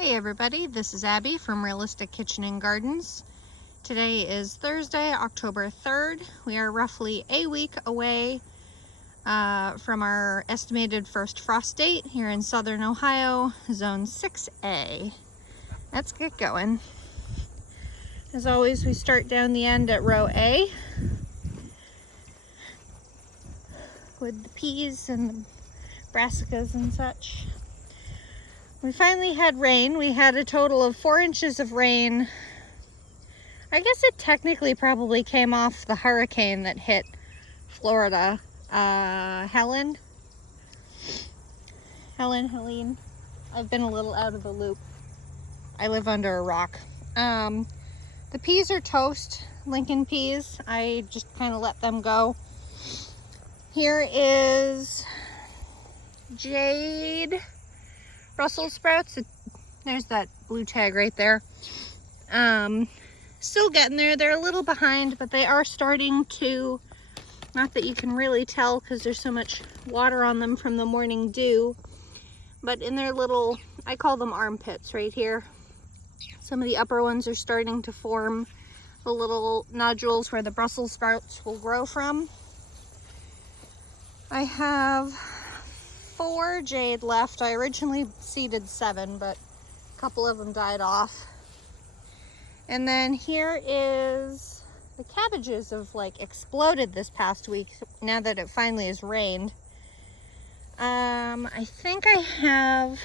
Hey everybody, this is Abby from Realistic Kitchen and Gardens. Today is Thursday, October 3rd. We are roughly a week away from our estimated first frost date here in southern Ohio, zone 6A. Let's get going. As always, we start down the end at row A with the peas and the brassicas and such. We finally had rain. We had a total of 4 inches of rain. I guess it technically probably came off the hurricane that hit Florida. Helene. I've been a little out of the loop. I live under a rock. The peas are toast, Lincoln peas. I just kind of let them go. Here is Jade Brussels sprouts. There's that blue tag right there. Still getting there. They're a little behind, but they are starting to, not that you can really tell because there's so much water on them from the morning dew, but in their little, I call them armpits right here. Some of the upper ones are starting to form the little nodules where the Brussels sprouts will grow from. I have 4 jade left. I originally seeded 7, but a couple of them died off. And then here is the cabbages have like exploded this past week now that it finally has rained. I think I have,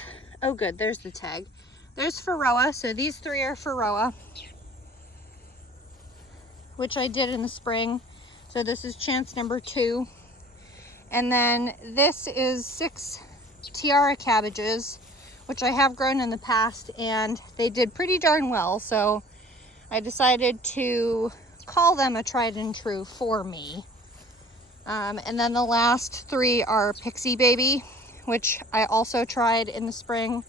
oh good, there's the tag. There's Varroa, so these 3 are Varroa, which I did in the spring. So this is chance number 2. And then this is 6 tiara cabbages, which I have grown in the past, and they did pretty darn well. So I decided to call them a tried and true for me. And then the last 3 are Pixie Baby, which I also tried in the spring,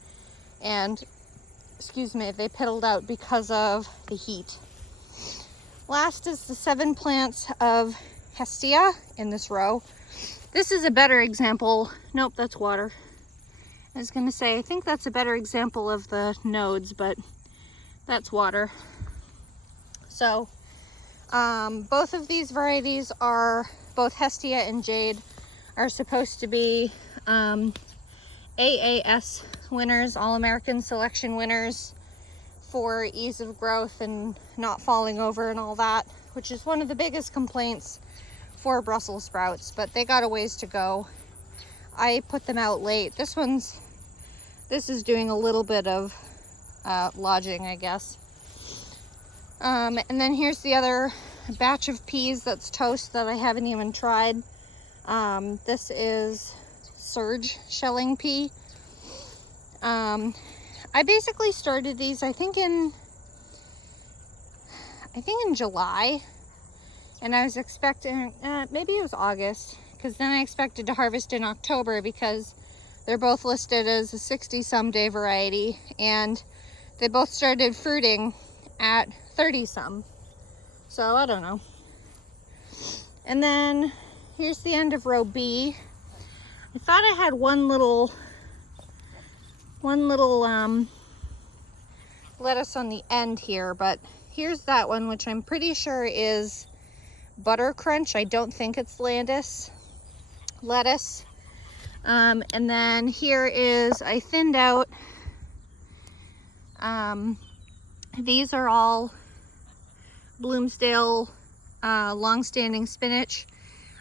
and excuse me, they piddled out because of the heat. Last is the 7 plants of Hestia in this row. This is a better example. Nope, that's water. I was gonna say, I think that's a better example of the nodes, but that's water. So, both of these varieties are, both Hestia and Jade, are supposed to be AAS winners, All-American Selection winners for ease of growth and not falling over and all that, which is one of the biggest complaints for Brussels sprouts, but they got a ways to go. I put them out late. This is doing a little bit of lodging, I guess. And then here's the other batch of peas that's toast that I haven't even tried. This is Surge shelling pea. I basically started these, I think in July. And I was expecting, maybe it was August, because then I expected to harvest in October because they're both listed as a 60-some day variety, and they both started fruiting at 30-some. So I don't know. And then here's the end of row B. I thought I had one little lettuce on the end here, but here's that one, which I'm pretty sure is Butter Crunch. I don't think it's Landis lettuce. And then here is, I thinned out, these are all Bloomsdale long-standing spinach.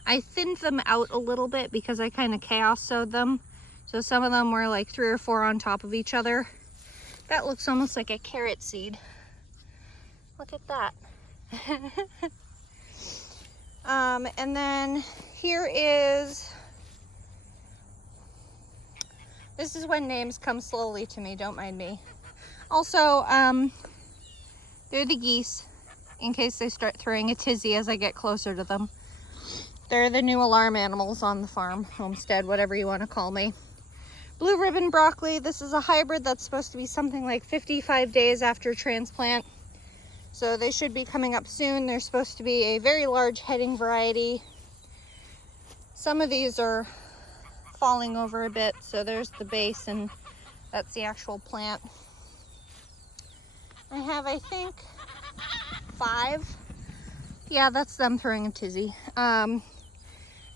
I thinned them out a little bit because I kind of chaos sowed them. So some of them were like 3 or 4 on top of each other. That looks almost like a carrot seed. Look at that. And then here is, this is when names come slowly to me, don't mind me. Also, they're the geese, in case they start throwing a tizzy as I get closer to them. They're the new alarm animals on the farm, homestead, whatever you want to call me. Blue ribbon broccoli, this is a hybrid that's supposed to be something like 55 days after transplant. So they should be coming up soon. They're supposed to be a very large heading variety. Some of these are falling over a bit, so there's the base and that's the actual plant. I have, I think, 5. Yeah, that's them throwing a tizzy. I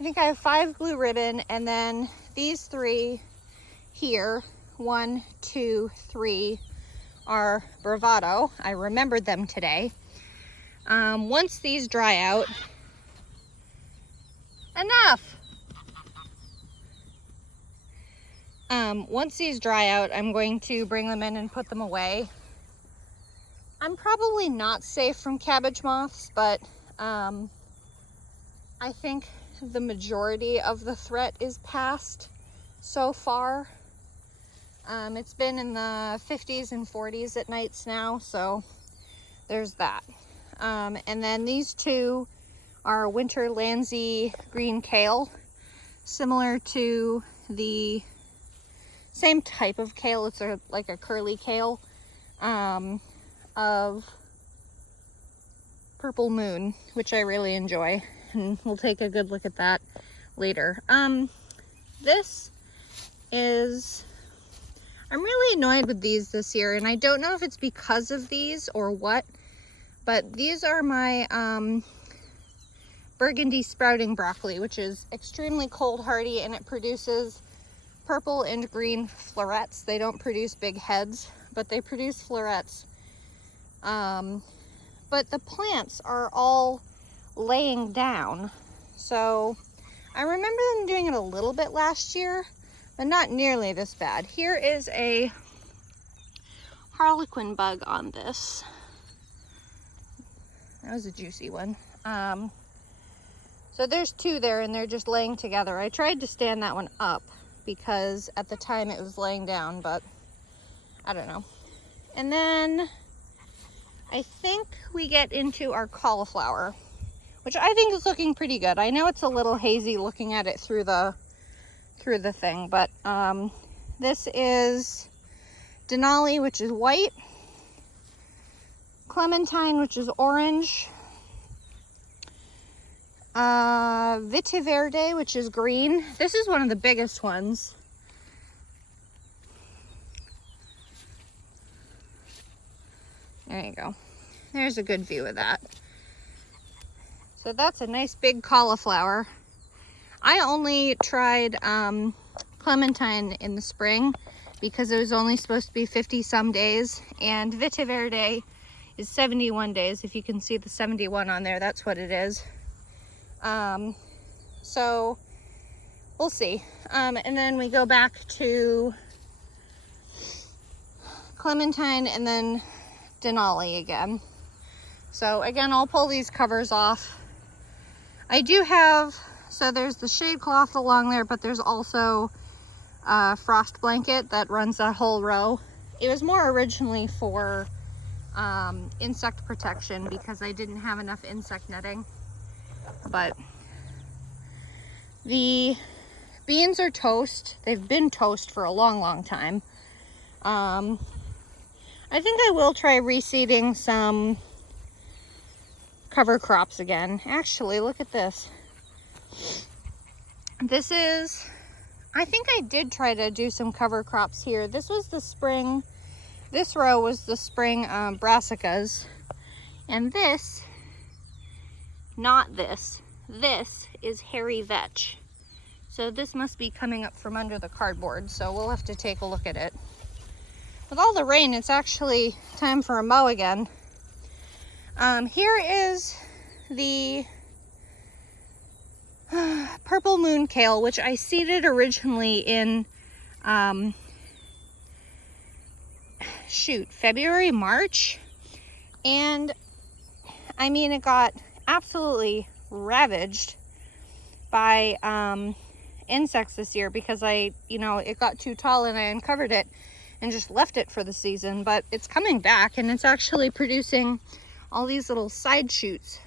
think I have 5 glue ribbon, and then these 3 here, 1, 2, 3, are Bravado. I remembered them today. Once these dry out, enough! Once these dry out, I'm going to bring them in and put them away. I'm probably not safe from cabbage moths, but I think the majority of the threat is past so far. It's been in the 50s and 40s at nights now, so there's that. And then these 2 are winter Landsea green kale, similar to the same type of kale. It's like a curly kale of Purple Moon, which I really enjoy, and we'll take a good look at that later. This is, I'm really annoyed with these this year, and I don't know if it's because of these or what, but these are my burgundy sprouting broccoli, which is extremely cold hardy, and it produces purple and green florets. They don't produce big heads, but they produce florets. But the plants are all laying down. So I remember them doing it a little bit last year, but not nearly this bad. Here is a harlequin bug on this. That was a juicy one. So there's 2 there, and they're just laying together. I tried to stand that one up because at the time it was laying down, but I don't know. And then I think we get into our cauliflower, which I think is looking pretty good. I know it's a little hazy looking at it through the thing, but this is Denali, which is white, Clementine, which is orange, Vitiverde, which is green. This is one of the biggest ones. There you go. There's a good view of that. So that's a nice big cauliflower. I only tried Clementine in the spring because it was only supposed to be 50 some days, and Vitiverde is 71 days. If you can see the 71 on there, that's what it is. So we'll see. And then we go back to Clementine and then Denali again. So again, I'll pull these covers off. I do have, so there's the shade cloth along there, but there's also a frost blanket that runs that whole row. It was more originally for insect protection because I didn't have enough insect netting. But the beans are toast. They've been toast for a long time. I think I will try reseeding some cover crops again. Actually, look at this. This is, I think I did try to do some cover crops here. This was the spring, this row was the spring brassicas. And this, not this, this is hairy vetch. So this must be coming up from under the cardboard. So we'll have to take a look at it. With all the rain, it's actually time for a mow again. Here is the Purple Moon kale, which I seeded originally in, February, March. And I mean, it got absolutely ravaged by insects this year because it got too tall and I uncovered it and just left it for the season. But it's coming back and it's actually producing all these little side shoots.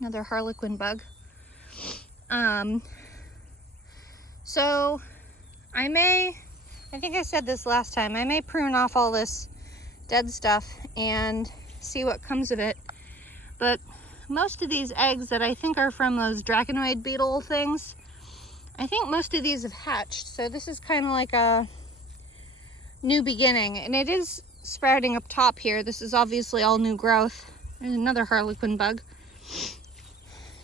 Another harlequin bug. So I think I said this last time, I may prune off all this dead stuff and see what comes of it. But most of these eggs that I think are from those dragonoid beetle things, I think most of these have hatched. So this is kind of like a new beginning, and it is sprouting up top here. This is obviously all new growth. There's another harlequin bug.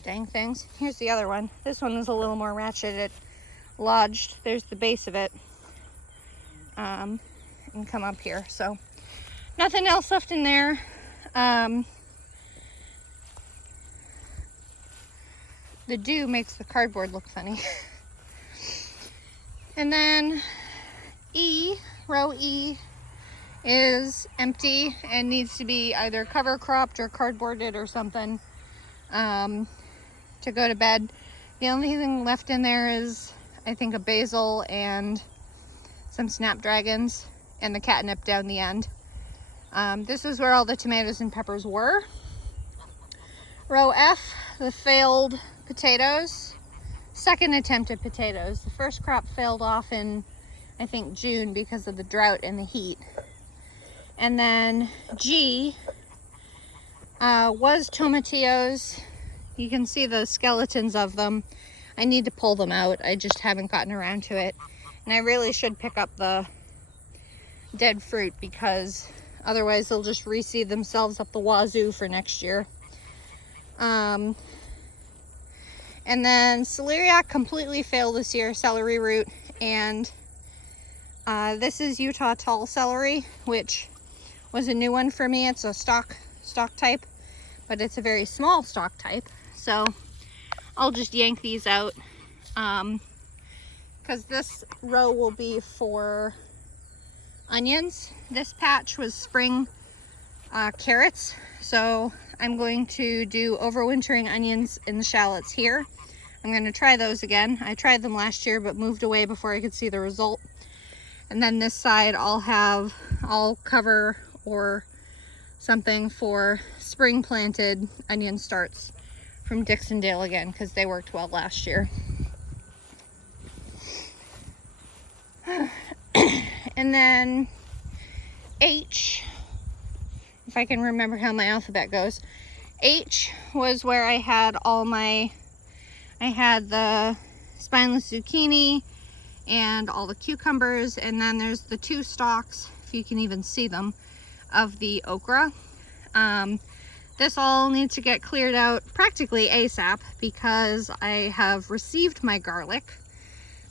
Dang things. Here's the other one. This one is a little more ratchet. It lodged. There's the base of it. And come up here. So nothing else left in there. The dew makes the cardboard look funny. And then row E is empty and needs to be either cover cropped or cardboarded or something to go to bed. The only thing left in there is, I think, a basil and some snapdragons and the catnip down the end. This is where all the tomatoes and peppers were. Row F, the failed potatoes. Second attempt at potatoes. The first crop failed off in, I think, June because of the drought and the heat. And then G was tomatillos. You can see the skeletons of them. I need to pull them out. I just haven't gotten around to it. And I really should pick up the dead fruit because otherwise they'll just reseed themselves up the wazoo for next year. And then celeriac completely failed this year, celery root, and this is Utah tall celery, which was a new one for me. It's a stock type, but it's a very small stock type. So I'll just yank these out because this row will be for onions. This patch was spring carrots, so I'm going to do overwintering onions in the shallots here. I'm going to try those again. I tried them last year but moved away before I could see the result. And then this side I'll cover or something for spring planted onion starts from Dixondale again because they worked well last year. And then H, if I can remember how my alphabet goes. H was where I had the spineless zucchini and all the cucumbers, and then there's the 2 stalks, if you can even see them, of the okra. This all needs to get cleared out practically ASAP because I have received my garlic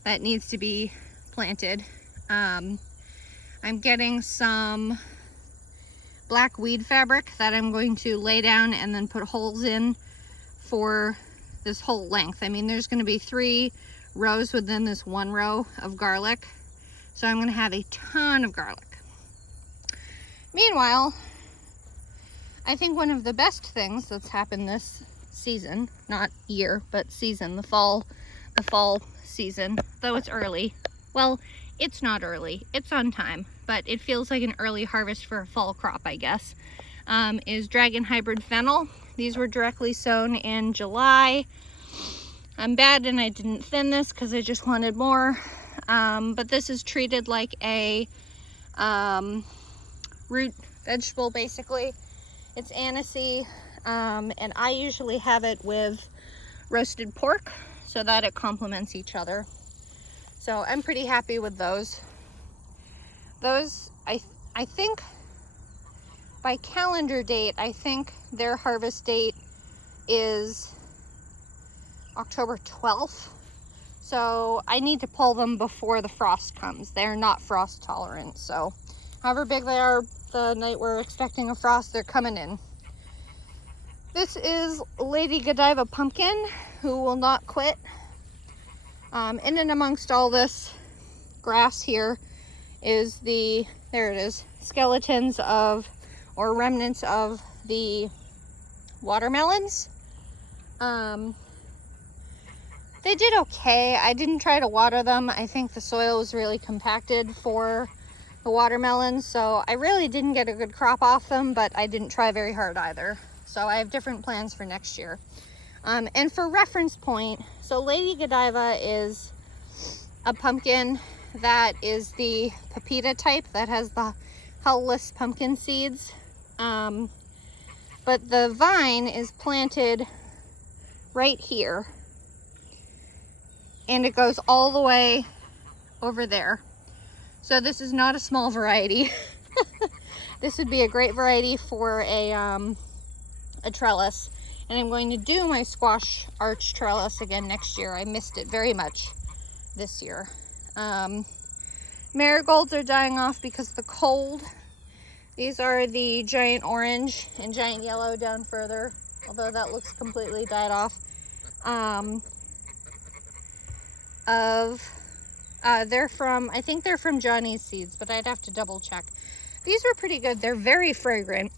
that needs to be planted. I'm getting some black weed fabric that I'm going to lay down and then put holes in for this whole length. I mean, there's going to be 3 rows within this 1 row of garlic, so I'm going to have a ton of garlic. Meanwhile, I think one of the best things that's happened this season, not year, but season, the fall season, though it's early. Well, it's not early, it's on time, but it feels like an early harvest for a fall crop, I guess, is Dragon Hybrid Fennel. These were directly sown in July. I'm bad and I didn't thin this because I just wanted more, but this is treated like a root vegetable basically. It's anisey, and I usually have it with roasted pork so that it complements each other. So I'm pretty happy with those. Those, I think by calendar date, I think their harvest date is October 12th. So I need to pull them before the frost comes. They're not frost tolerant. So however big they are the night we're expecting a frost, they're coming in. This is Lady Godiva pumpkin, who will not quit. In and amongst all this grass here is there it is, skeletons of, or remnants of the watermelons. They did okay. I didn't try to water them. I think the soil was really compacted for the watermelons, so I really didn't get a good crop off them, but I didn't try very hard either. So I have different plans for next year. And for reference point, so Lady Godiva is a pumpkin that is the pepita type that has the hull-less pumpkin seeds. But the vine is planted right here, and it goes all the way over there. So this is not a small variety. this would be a great variety for a trellis. And I'm going to do my squash arch trellis again next year. I missed it very much this year. Marigolds are dying off because of the cold. These are the giant orange and giant yellow down further, although that looks completely died off. They're from, I think they're from Johnny's Seeds, but I'd have to double check. These are pretty good. They're very fragrant,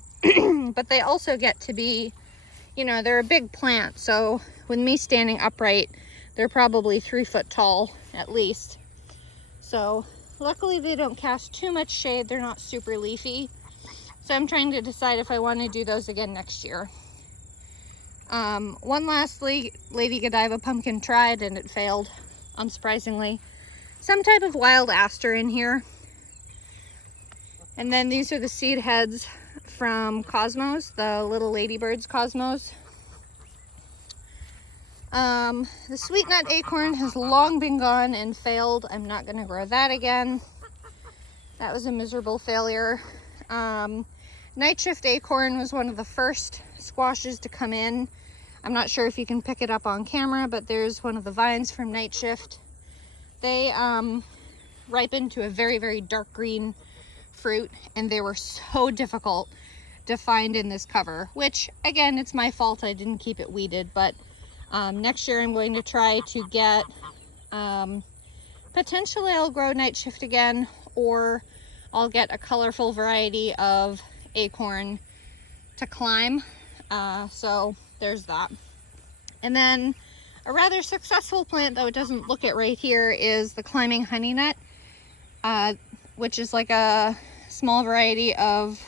but they also get to be, you know, they're a big plant. So with me standing upright, they're probably 3 foot tall at least. So luckily they don't cast too much shade. They're not super leafy. So I'm trying to decide if I want to do those again next year. One last Lady Godiva pumpkin tried and it failed, unsurprisingly. Some type of wild aster in here. And then these are the seed heads from Cosmos, the Little Ladybirds Cosmos. The sweet nut acorn has long been gone and failed. I'm not going to grow that again. That was a miserable failure. Night Shift acorn was one of the first squashes to come in. I'm not sure if you can pick it up on camera, but there's one of the vines from Night Shift. They ripened to a very, very dark green fruit, and they were so difficult to find in this cover, which again, it's my fault I didn't keep it weeded. But next year I'm going to try to get, potentially I'll grow Night Shift again, or I'll get a colorful variety of acorn to climb. So there's that. And then a rather successful plant, though it doesn't look it right here, is the climbing honey nut, which is like a small variety of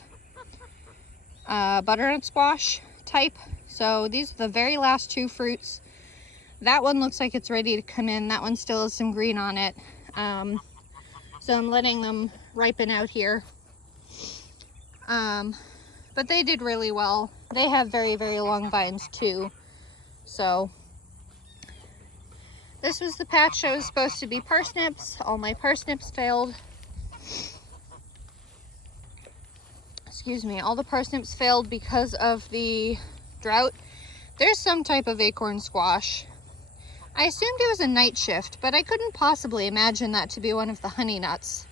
butternut squash type. So these are the very last 2 fruits. That one looks like it's ready to come in. That one still has some green on it. So I'm letting them ripen out here. But they did really well. They have very, very long vines too. So this was the patch that was supposed to be parsnips. All my parsnips failed. Excuse me, all the parsnips failed because of the drought. There's some type of acorn squash. I assumed it was a Night Shift, but I couldn't possibly imagine that to be one of the honey nuts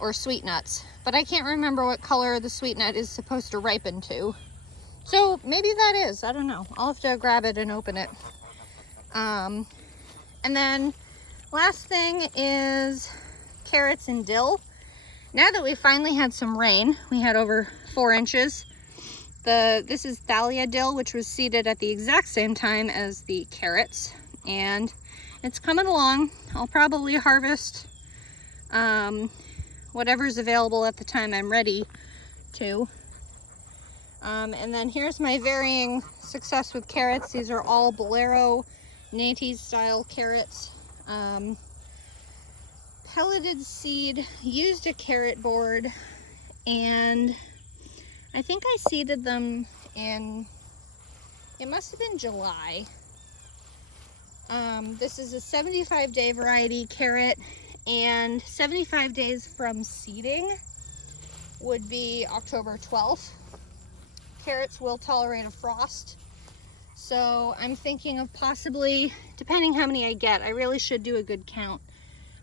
or sweet nuts. But I can't remember what color the sweet nut is supposed to ripen to. So maybe that is, I don't know. I'll have to grab it and open it. And then last thing is carrots and dill. Now that we finally had some rain, we had over 4 inches. This is Thalia dill, which was seeded at the exact same time as the carrots, and it's coming along. I'll probably harvest whatever's available at the time I'm ready to. And then here's my varying success with carrots. These are all Bolero Nates style carrots. Pelleted seed, used a carrot board, and I think I seeded them in, it must have been July. This is a 75-day variety carrot, and 75 days from seeding would be October 12th. Carrots will tolerate a frost. So I'm thinking of possibly, depending how many I get, I really should do a good count,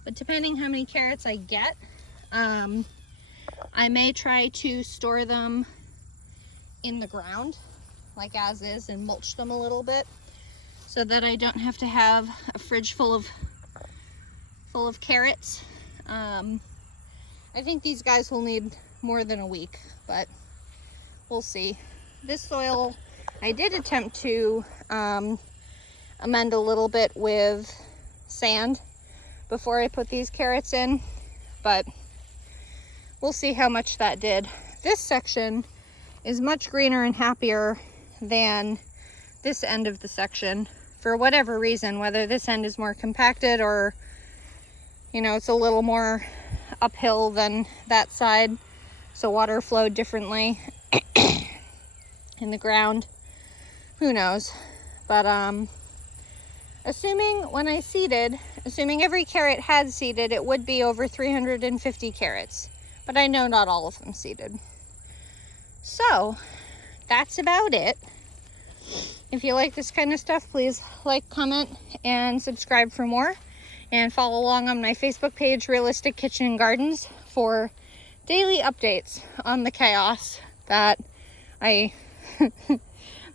but depending how many carrots I get, I may try to store them in the ground, like as is, and mulch them a little bit, so that I don't have to have a fridge full of carrots. I think these guys will need more than a week, but we'll see. This soil, I did attempt to amend a little bit with sand before I put these carrots in, but we'll see how much that did. This section is much greener and happier than this end of the section for whatever reason, whether this end is more compacted or, you know, it's a little more uphill than that side, so water flowed differently in the ground. Who knows? But assuming when I seeded, assuming every carrot had seeded, it would be over 350 carrots, but I know not all of them seeded. So that's about it. If you like this kind of stuff, please like, comment, and subscribe for more. And follow along on my Facebook page, Realistic Kitchen and Gardens, for daily updates on the chaos that I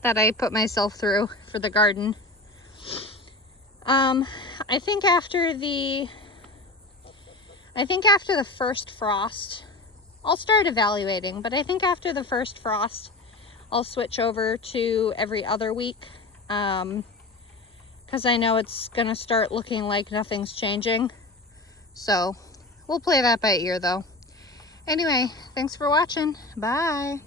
that I put myself through for the garden. I think after the first frost, I'll start evaluating, but I think after the first frost, I'll switch over to every other week, because I know it's gonna start looking like nothing's changing. So we'll play that by ear though. Anyway, thanks for watching. Bye.